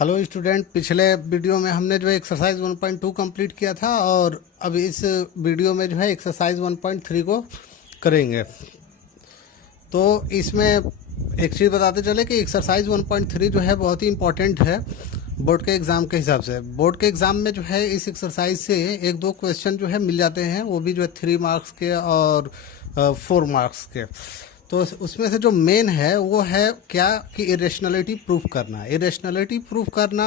Hello student, पिछले video में हमने जो है एक्सरसाइज 1.2 कंप्लीट किया था और अब इस वीडियो में जो है एक्सरसाइज 1.3 को करेंगे। तो इसमें एक चीज़ बताते चले कि एक्सरसाइज 1.3 जो है बहुत ही इम्पोर्टेंट है बोर्ड के एग्ज़ाम के हिसाब से। बोर्ड के एग्ज़ाम में जो है इस एक्सरसाइज से एक दो क्वेश्चन जो है मिल जाते हैं, वो भी जो है 3 मार्क्स के और 4 मार्क्स के। तो उसमें से जो मेन है वो है क्या कि इरेशनलिटी प्रूफ करना। इरेशनलिटी प्रूफ करना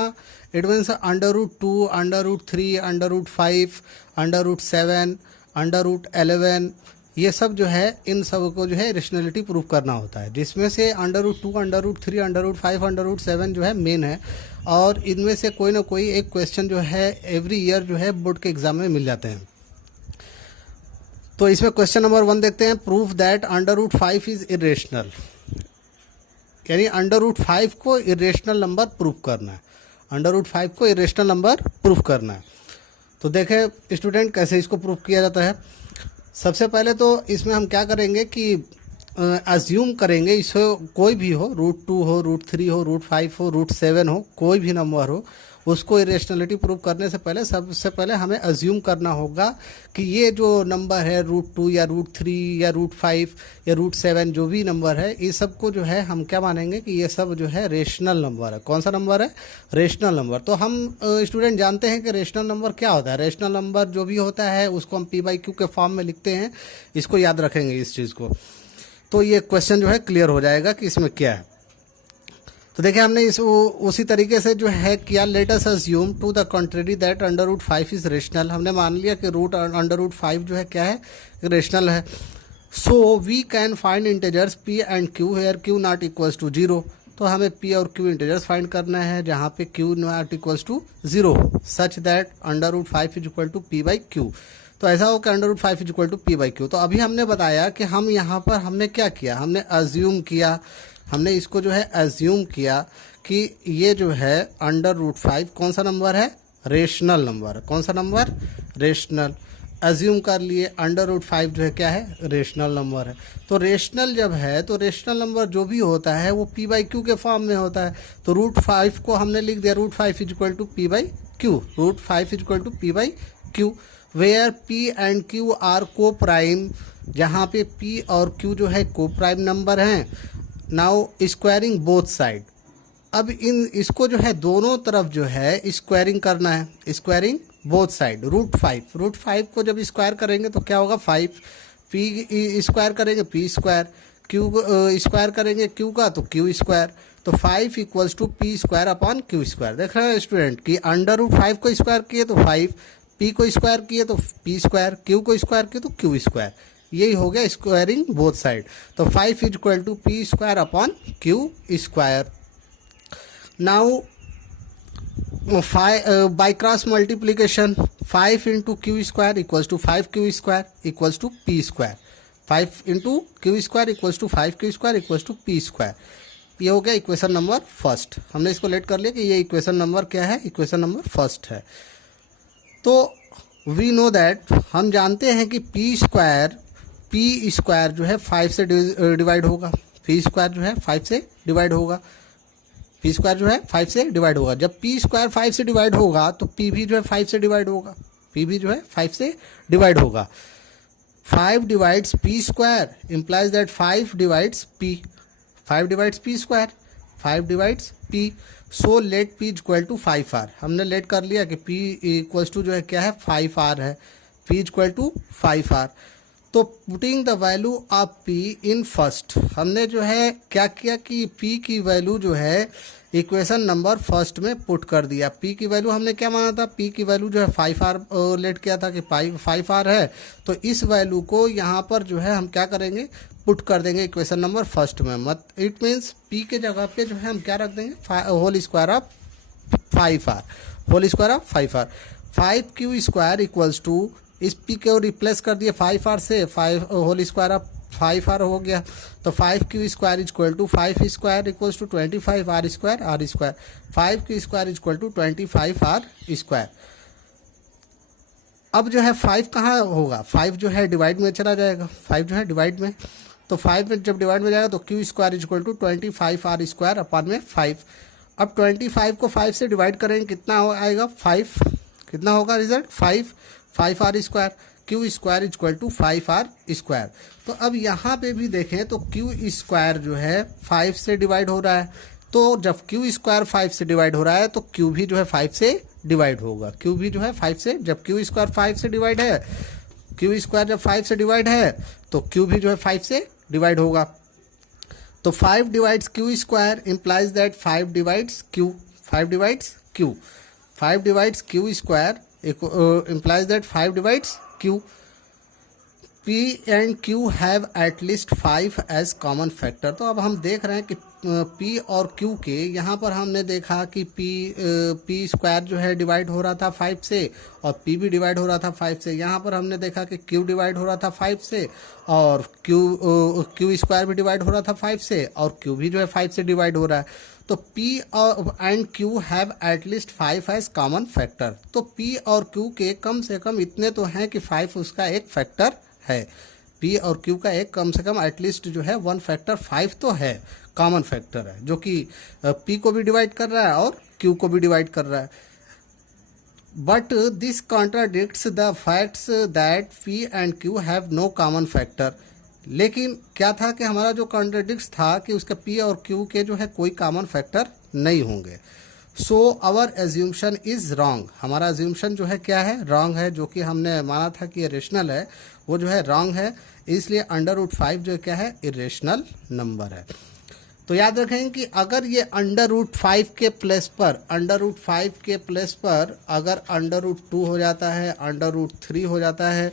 इट मीन्स √2, √3, √5, √7, √11 ये सब जो है, इन सब को जो है इरेशनलिटी प्रूफ करना होता है, जिसमें से √2, √3, √5, √7 जो है मेन है। और इनमें से कोई ना कोई एक क्वेश्चन जो है एवरी ईयर जो है बोर्ड के एग्ज़ाम में मिल जाते हैं। तो इसमें क्वेश्चन नंबर 1 देखते हैं। प्रूफ दैट √5 इज इरेशनल, यानी √5 को इरेशनल नंबर प्रूफ करना है। √5 को इरेशनल नंबर प्रूफ करना है। तो देखें स्टूडेंट कैसे इसको प्रूफ किया जाता है। सबसे पहले तो इसमें हम क्या करेंगे कि अज्यूम करेंगे, इसको कोई भी हो, √2 हो, √3 हो, √5 हो, √7 हो, कोई भी नंबर हो, उसको इरेशनलिटी प्रूव करने से पहले सबसे पहले हमें अज्यूम करना होगा कि ये जो नंबर है √2 या √3 या √5 या √7 जो भी नंबर है, ये सब को जो है हम क्या मानेंगे कि ये सब जो है रेशनल नंबर है। कौन सा नंबर है? Rational number. तो हम स्टूडेंट जानते हैं कि रेशनल नंबर क्या होता है। रेशनल नंबर जो भी होता है उसको हम P/Q के फॉर्म में लिखते हैं। इसको याद रखेंगे इस चीज़ को, तो ये क्वेश्चन जो है क्लियर हो जाएगा कि इसमें क्या है। तो देखिए हमने इस उसी तरीके से जो है किया। Let us assume to the contrary that √5 is rational. हमने मान लिया कि √5 जो है क्या है, रेशनल है। So we can find integers P and Q here Q not equals to 0। तो हमें P और Q इंटीजर्स फाइंड करना है जहाँ पे Q not equals to 0 such that √5 is equal to P/Q। तो ऐसा हो कि √5 इज इक्वल टू P/Q। तो अभी हमने बताया कि हम यहाँ पर हमने क्या किया, हमने अज्यूम किया, हमने इसको जो है अज्यूम किया कि ये जो है √5 कौन सा नंबर है? Rational number. कौन सा नंबर? रेशनल। अज्यूम कर लिए √5 जो है क्या है? रेशनल नंबर है। तो रेशनल जब है तो रेशनल नंबर जो भी होता है वो P/Q के फॉर्म में होता है। तो √5 को हमने लिख दिया √5 is equal to P/Q। √5 is equal to P/Q where P and Q are coprime, जहाँ पे P और Q जो है को प्राइम नंबर हैं। Now squaring both side. अब इसको जो है दोनों तरफ जो है स्क्वायरिंग करना है। Squaring both side. √5 को जब स्क्वायर करेंगे तो क्या होगा? 5। P स्क्वायर करेंगे P स्क्वायर, Q स्क्वायर करेंगे Q का तो Q स्क्वायर। तो 5 equals to P square upon Q square. देख रहे हैं स्टूडेंट कि √5 को स्क्वायर किए तो 5, P को स्क्वायर किए तो P स्क्वायर, Q को स्क्वायर किए तो Q स्क्वायर। यही हो गया स्क्वायरिंग बोथ साइड। तो 5 is equal to P square upon Q square. Now by cross multiplication 5 into Q square equals to 5Q square equals to P square. 5 into Q square equals to 5Q square equals to P square. ये हो गया equation number first. हमने इसको late कर लिया कि ये equation number क्या है? इक्वेशन नंबर फर्स्ट है। तो वी नो दैट, हम जानते हैं कि P स्क्वायर जो है 5 से डिवाइड होगा। P स्क्वायर जो है 5 से डिवाइड होगा। P स्क्वायर जो है 5 से डिवाइड होगा। जब P स्क्वायर 5 से डिवाइड होगा तो P भी जो है 5 से डिवाइड होगा। P भी जो है 5 से डिवाइड होगा। 5 divides P square implies that 5 divides P। 5 divides P square, 5 divides P। So let P equal to 5R। हमने लेट कर लिया कि P इक्वल्स टू जो है क्या है? 5R है। P equal to 5R। तो putting the value of P in first, हमने जो है क्या किया कि P की वैल्यू जो है इक्वेशन नंबर फर्स्ट में पुट कर दिया। P की वैल्यू हमने क्या माना था? P की वैल्यू जो है 5R लेट किया था कि 5R है। तो इस वैल्यू को यहाँ पर जो है हम क्या करेंगे? पुट कर देंगे इक्वेशन नंबर फर्स्ट में। मत इट मीन्स P के जगह पे जो है हम क्या रख देंगे? Whole square of 5R। Whole square of 5R। 5Q square equals to, इस P को रिप्लेस कर दिए 5R से, 5 होल स्क्वायर ऑफ 5R हो गया। तो 5Q square is equal to 5 square equals to 25R square. 5Q square is equal to 25R square. अब जो है 5 कहाँ होगा? 5 जो है डिवाइड में चला जाएगा। 5 जो है डिवाइड में, तो 5 में जब डिवाइड में जाएगा तो Q square is equal to 25R square upon में 5। अब 25 को 5 से डिवाइड करेंगे कितना आएगा 5, कितना होगा result 5 r², q² equal to 5r²। तो अब यहाँ पे भी देखें तो q² जो है 5 से डिवाइड हो रहा है, तो जब q² 5 से डिवाइड हो रहा है तो q भी जो है 5 से डिवाइड होगा, q भी जो है 5 से, जब q² 5 से डिवाइड है, q² जब 5 से डिवाइड है तो q भी जो है 5 से डिवाइड होगा। तो 5 divides q² implies that 5 divides q, 5 divides q, 5 divides q² implies that 5 divides q। p and q have at least 5 as common factor। तो अब हम देख रहे हैं कि p और q के यहाँ पर हमने देखा कि p² जो है डिवाइड हो रहा था 5 से और p भी डिवाइड हो रहा था 5 से। यहाँ पर हमने देखा कि q डिवाइड हो रहा था 5 से और q² भी डिवाइड हो रहा था 5 से और q भी जो है 5 से डिवाइड हो रहा है। तो p and q have at least 5 as common factor. तो p और q के कम से कम इतने तो हैं कि 5 उसका एक फैक्टर है, p और q का एक कम से कम एटलीस्ट जो है 1 फैक्टर 5 तो है, कॉमन फैक्टर है, जो कि p को भी डिवाइड कर रहा है और q को भी डिवाइड कर रहा है। But this contradicts the facts that p and q have no common factor. लेकिन क्या था कि हमारा जो कॉन्ट्राडिक्ट्स था कि उसका p और q के जो है कोई कॉमन फैक्टर नहीं होंगे। So our assumption is wrong, हमारा एज्यूम्शन जो है क्या है, रॉन्ग है। जो कि हमने माना था कि इरेशनल है वो जो है रॉन्ग है, इसलिए √5 जो क्या है इरेशनल नंबर है। तो याद रखें कि अगर ये √5 के प्लेस पर √5 के प्लेस पर अगर √2 हो जाता है, √3 हो जाता है,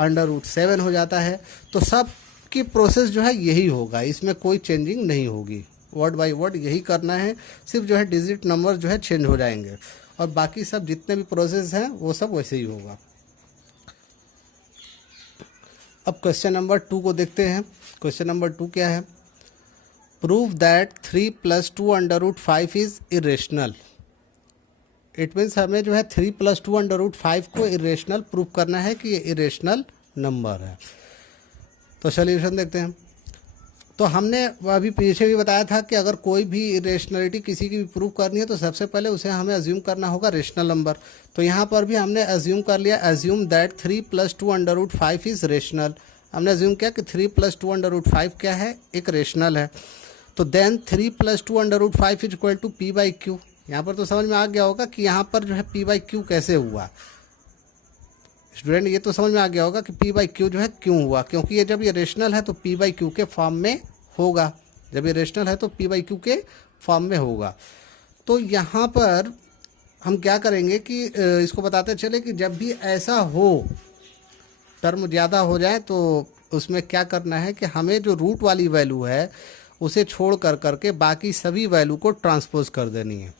√7 हो जाता है, तो सब की प्रोसेस जो है यही होगा, इसमें कोई चेंजिंग नहीं होगी, वर्ड बाय वर्ड यही करना है, सिर्फ जो है डिजिट नंबर जो है चेंज हो जाएंगे और बाकी सब जितने भी प्रोसेस हैं वो सब वैसे ही होगा। अब क्वेश्चन नंबर 2 को देखते हैं। क्वेश्चन नंबर 2 क्या है, prove that 3 + 2 √5 is irrational. It means हमें जो है 3 + 2 √5 को इरेशनल प्रूव करना है कि ये इरेशनल नंबर है। तो सॉल्यूशन देखते हैं। तो हमने अभी पीछे भी बताया था कि अगर कोई भी इरेशनलिटी किसी की भी प्रूव करनी है तो सबसे पहले उसे हमें अज्यूम करना होगा रेशनल नंबर। तो यहाँ पर भी हमने अज्यूम कर लिया, अज्यूम दैट 3 + 2 √5 इज रेशनल। हमने अज्यूम किया कि 3 + 2 √5 क्या है, एक रेशनल है। तो then 3 + 2 √5 is equal to p/q। यहाँ पर तो समझ में आ गया होगा कि यहाँ पर जो है p/q कैसे हुआ। स्टूडेंट ये तो समझ में आ गया होगा कि p/q जो है क्यों हुआ, क्योंकि ये जब ये रेशनल है तो p/q के फॉर्म में होगा, जब ये रेशनल है तो p/q के फॉर्म में होगा। तो यहाँ पर हम क्या करेंगे कि इसको बताते चले कि जब भी ऐसा हो, टर्म ज़्यादा हो जाए, तो उसमें क्या करना है कि हमें जो रूट वाली वैल्यू है उसे छोड़ करके बाकी सभी वैल्यू को ट्रांसपोज कर देनी है,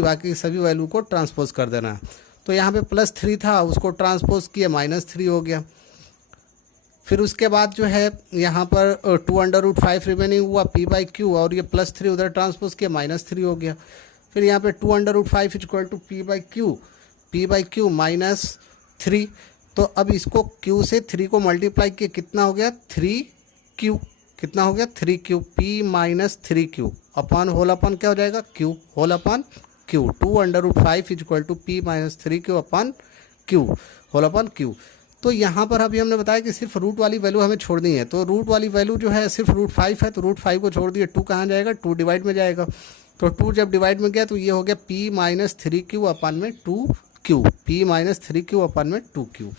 बाकी सभी वैल्यू को ट्रांसपोज कर देना है। तो यहाँ पे +3 था, उसको ट्रांसपोज किया -3 हो गया। फिर उसके बाद जो है यहाँ पर 2 √5 रिमेनिंग हुआ p/q और ये +3 उधर ट्रांसपोज किया -3 हो गया। फिर यहाँ पे 2 √5 इक्वल टू p/q -3। तो अब इसको q से 3 को मल्टीप्लाई किया, कितना हो गया 3q, कितना हो गया 3q, p -3q upon whole upon क्या हो जाएगा q, whole upon q। 2 √5 equal to p -3q upon q, whole upon q। तो यहाँ पर अभी हमने बताया कि सिर्फ रूट वाली वैल्यू हमें छोड़नी है। तो रूट वाली वैल्यू जो है सिर्फ √5 है, तो √5 को छोड़ दिए, 2 कहाँ जाएगा, 2 डिवाइड में जाएगा। तो 2 जब डिवाइड में गया तो ये हो गया p -3q अपन में 2q, p -3q अपन में 2q।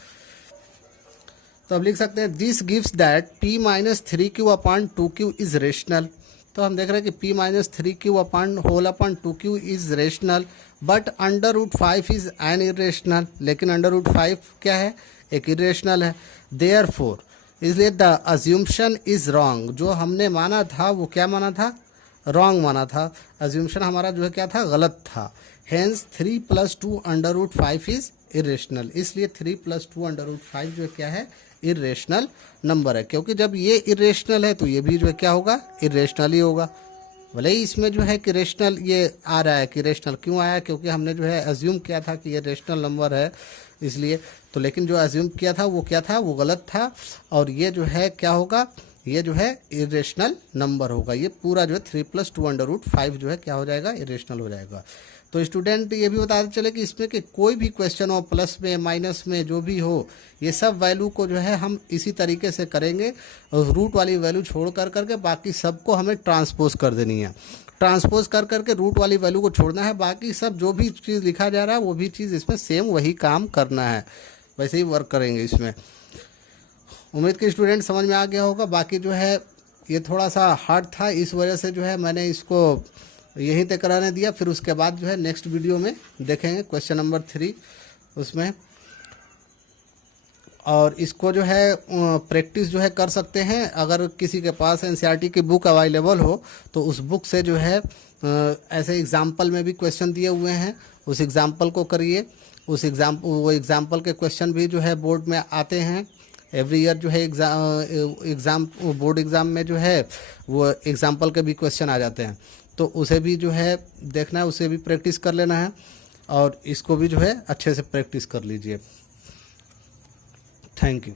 तो अब लिख सकते हैं this gives that p -3q upon 2q is rational. तो हम देख रहे हैं कि p -3q upon whole upon 2q is rational, but √5 is an irrational. लेकिन √5 क्या है, एक इरेशनल है। देयरफॉर, इसलिए द अज्यूम्शन इज रॉन्ग। जो हमने माना था वो क्या माना था, रॉन्ग माना था। अज्यूम्शन हमारा जो है क्या था, गलत था। Hence 3 + 2 √5 is irrational. इसलिए 3 + 2 √5 जो है क्या है, इरेशनल नंबर है। क्योंकि जब ये इरेशनल है तो ये भी जो है क्या होगा, इरेशनल ही होगा। भले ही इसमें जो है कि रेशनल ये आ रहा है, कि रेशनल क्यों आया, क्योंकि हमने जो है अज्यूम किया था कि ये रेशनल नंबर है इसलिए। तो लेकिन जो अज्यूम किया था वो क्या था, वो गलत था। और ये जो है क्या होगा, ये जो है इरेशनल नंबर होगा। ये पूरा जो है 3 + 2√5 जो है क्या हो जाएगा, इरेशनल हो जाएगा। तो स्टूडेंट ये भी बताते चले कि इसमें कि कोई भी क्वेश्चन हो, प्लस में माइनस में जो भी हो, ये सब वैल्यू को जो है हम इसी तरीके से करेंगे, रूट वाली वैल्यू छोड़ करके बाकी सबको हमें ट्रांसपोज कर देनी है। ट्रांसपोज करके रूट वाली वैल्यू को छोड़ना है, बाकी सब जो भी चीज़ लिखा जा रहा है वो भी चीज़ इसमें सेम वही काम करना है, वैसे ही वर्क करेंगे इसमें। उम्मीद कि स्टूडेंट समझ में आ गया होगा। बाकी जो है ये थोड़ा सा हार्ड था, इस वजह से जो है मैंने इसको यहीं तक कराने दिया। फिर उसके बाद जो है नेक्स्ट वीडियो में देखेंगे क्वेश्चन नंबर 3 उसमें। और इसको जो है प्रैक्टिस जो है कर सकते हैं, अगर किसी के पास एनसीईआरटी की बुक अवेलेबल हो तो उस बुक से जो है ऐसे एग्जाम्पल में भी क्वेश्चन दिए हुए हैं, उस एग्जाम्पल को करिए। वो एग्जाम्पल के क्वेश्चन भी जो है बोर्ड में आते हैं। एवरी ईयर जो है एग्ज़ाम बोर्ड एग्ज़ाम में जो है वो एग्जाम्पल के भी क्वेश्चन आ जाते हैं, तो उसे भी जो है देखना है, उसे भी प्रैक्टिस कर लेना है और इसको भी जो है अच्छे से प्रैक्टिस कर लीजिए। Thank you.